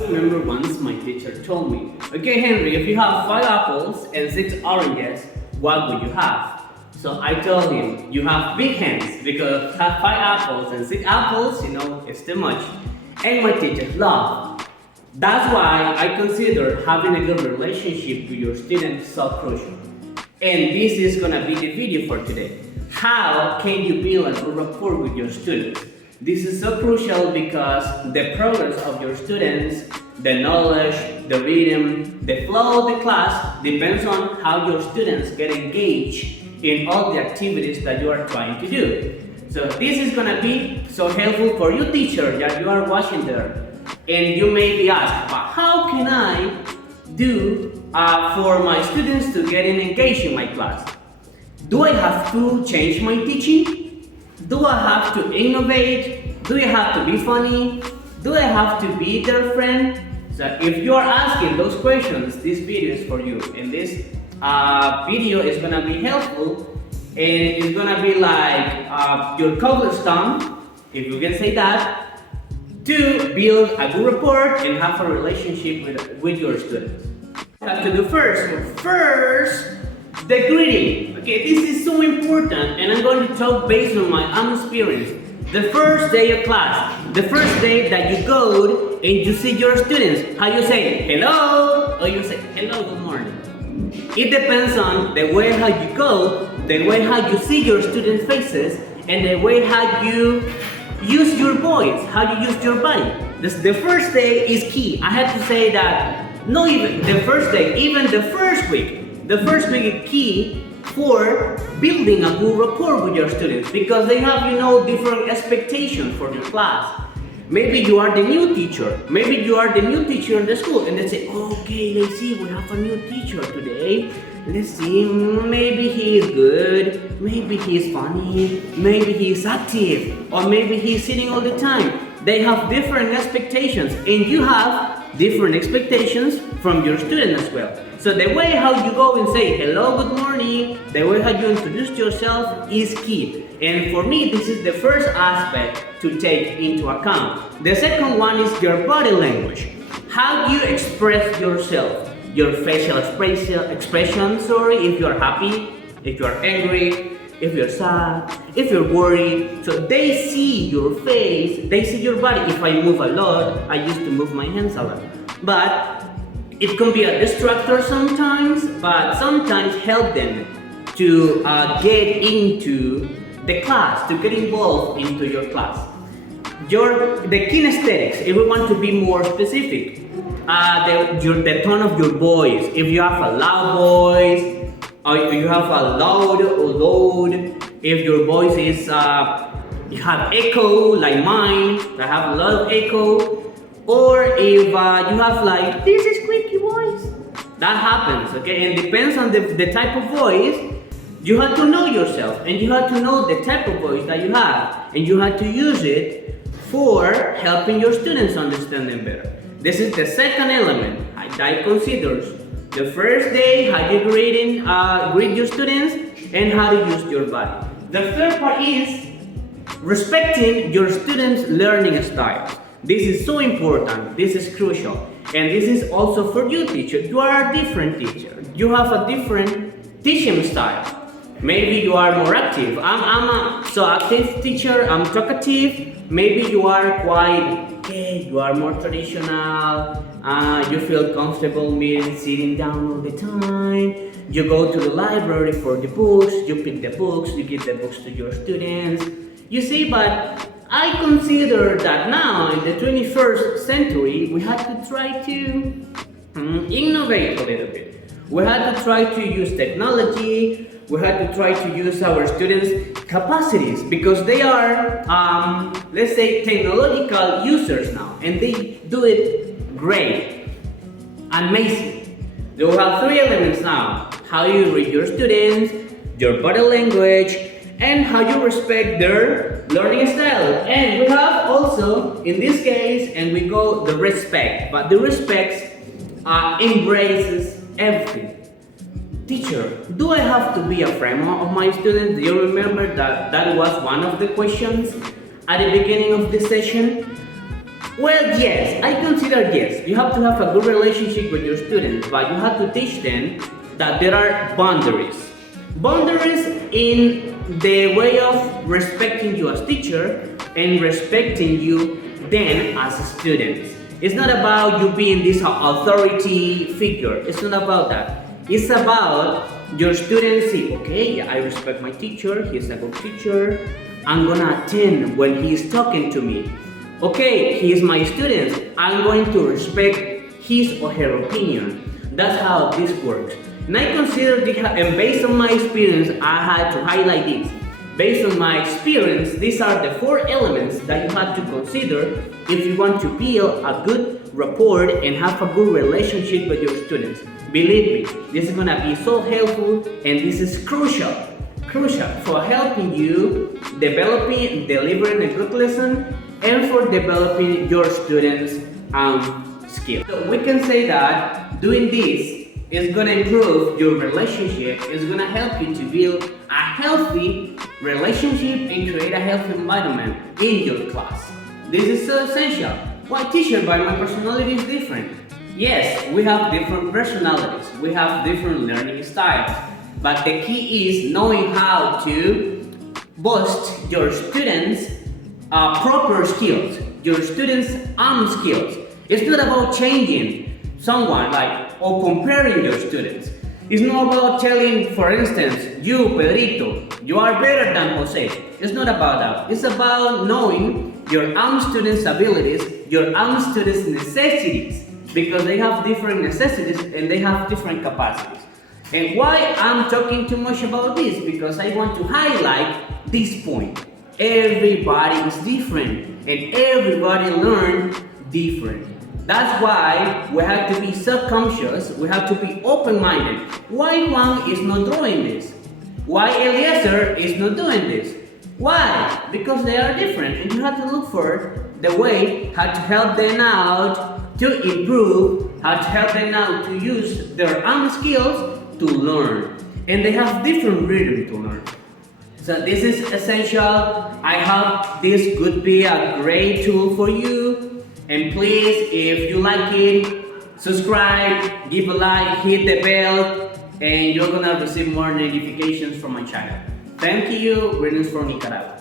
I remember once my teacher told me, okay Henry, if you have 5 apples and 6 oranges, what would you have? So I told him, you have big hands because have 5 apples and 6 apples, it's too much. And my teacher laughed. That's why I consider having a good relationship with your students so crucial. And this is gonna be the video for today. How can you build a good rapport with your students? This is so crucial because the progress of your students, the knowledge, the rhythm, the flow of the class depends on how your students get engaged in all the activities that you are trying to do. So this is gonna be so helpful for you teacher that you are watching there. And you may be asked, but how can I do for my students to get engaged in my class? Do I have to change my teaching? Do I have to innovate? Do I have to be funny? Do I have to be their friend? So if you are asking those questions, this video is for you. And this video is gonna be helpful, and it's gonna be like your cobblestone, if you can say that, to build a good rapport and have a relationship with your students. What you have to do first, the greeting. Okay, this is so important, and I'm going to talk based on my own experience. The first day of class, the first day that you go and you see your students, how you say hello, or you say hello, good morning. It depends on the way how you go, the way how you see your students' faces, and the way how you use your voice, how you use your body. The first day is key. I have to say that not even the first day, even the first week. The first week is key for building a good rapport with your students because they have, different expectations for your class. Maybe you are the new teacher. Maybe you are the new teacher in the school and they say, okay, let's see, we have a new teacher today. Let's see, maybe he is good, maybe he is funny, maybe he is active, or maybe he is sitting all the time. They have different expectations and you have different expectations from your student as well. So the way how you go and say hello, good morning, the way how you introduce yourself is key. And for me, this is the first aspect to take into account. The second one is your body language. How you express yourself, your facial expression, if you're happy, if you're angry, if you're sad, if you're worried. So they see your face, they see your body. If I move a lot, I used to move my hands a lot. But it can be a distractor sometimes, but sometimes help them to get into the class, to get involved into your class. The kinesthetics, if we want to be more specific, the tone of your voice. If you have a loud voice, or if you have a loud, if your voice is, you have echo like mine, I have a lot of echo, or if you have like, this is squeaky voice, that happens, okay? And depends on the type of voice, you have to know yourself, and you have to know the type of voice that you have, and you have to use it for helping your students understand them better. This is the second element I consider. The first day, how you greet your students, and how to use your body. The third part is respecting your students' learning style. This is so important, this is crucial. And this is also for you teacher. You are a different teacher. You have a different teaching style. Maybe you are more active. I'm a so active teacher, I'm talkative. Maybe you are quite, you are more traditional. You feel comfortable sitting down all the time. You go to the library for the books, you pick the books, you give the books to your students. You see, but I consider that now in the 21st century, we have to try to innovate a little bit. We have to try to use technology. We have to try to use our students' capacities because they are, let's say, technological users now, and they do it great, amazing. You have 3 elements now: how you read your students, your body language, and how you respect their learning style. And we have also, in this case, and we go the respect, but the respect embraces everything. Teacher, do I have to be a friend of my students? Do you remember that was one of the questions at the beginning of the session? Well, yes, I consider yes. You have to have a good relationship with your students, but you have to teach them that there are boundaries. Boundaries in the way of respecting you as teacher and respecting you then as a student. It's not about you being this authority figure. It's not about that. It's about your students see, okay, yeah, I respect my teacher, he's a good teacher. I'm gonna attend when he's talking to me. Okay, he is my student. I'm going to respect his or her opinion. That's how this works. And I consider this, and based on my experience, I had to highlight this. Based on my experience, these are the 4 elements that you have to consider if you want to build a good rapport and have a good relationship with your students. Believe me, this is gonna be so helpful, and this is crucial for helping you developing and delivering a good lesson and for developing your students' skills. So we can say that doing this is going to improve your relationship, it's going to help you to build a healthy relationship and create a healthy environment in your class. This is so essential. Why, teacher, but my personality is different? Yes, we have different personalities, we have different learning styles, but the key is knowing how to boost your students' proper skills, your students' skills. It's not about changing someone or comparing your students. It's not about telling, for instance, you, Pedrito, you are better than Jose. It's not about that. It's about knowing your students' abilities, your students' necessities, because they have different necessities and they have different capacities. And why I'm talking too much about this? Because I want to highlight this point. Everybody is different and everybody learns different. That's why we have to be self-conscious, we have to be open-minded. Why Juan is not doing this? Why Eliezer is not doing this? Why? Because they are different and you have to look for the way how to help them out to improve, how to help them out to use their own skills to learn. And they have different rhythm to learn. So this is essential. I hope this could be a great tool for you. And please, if you like it, subscribe, give a like, hit the bell, and you're gonna receive more notifications from my channel. Thank you. Greetings from Nicaragua.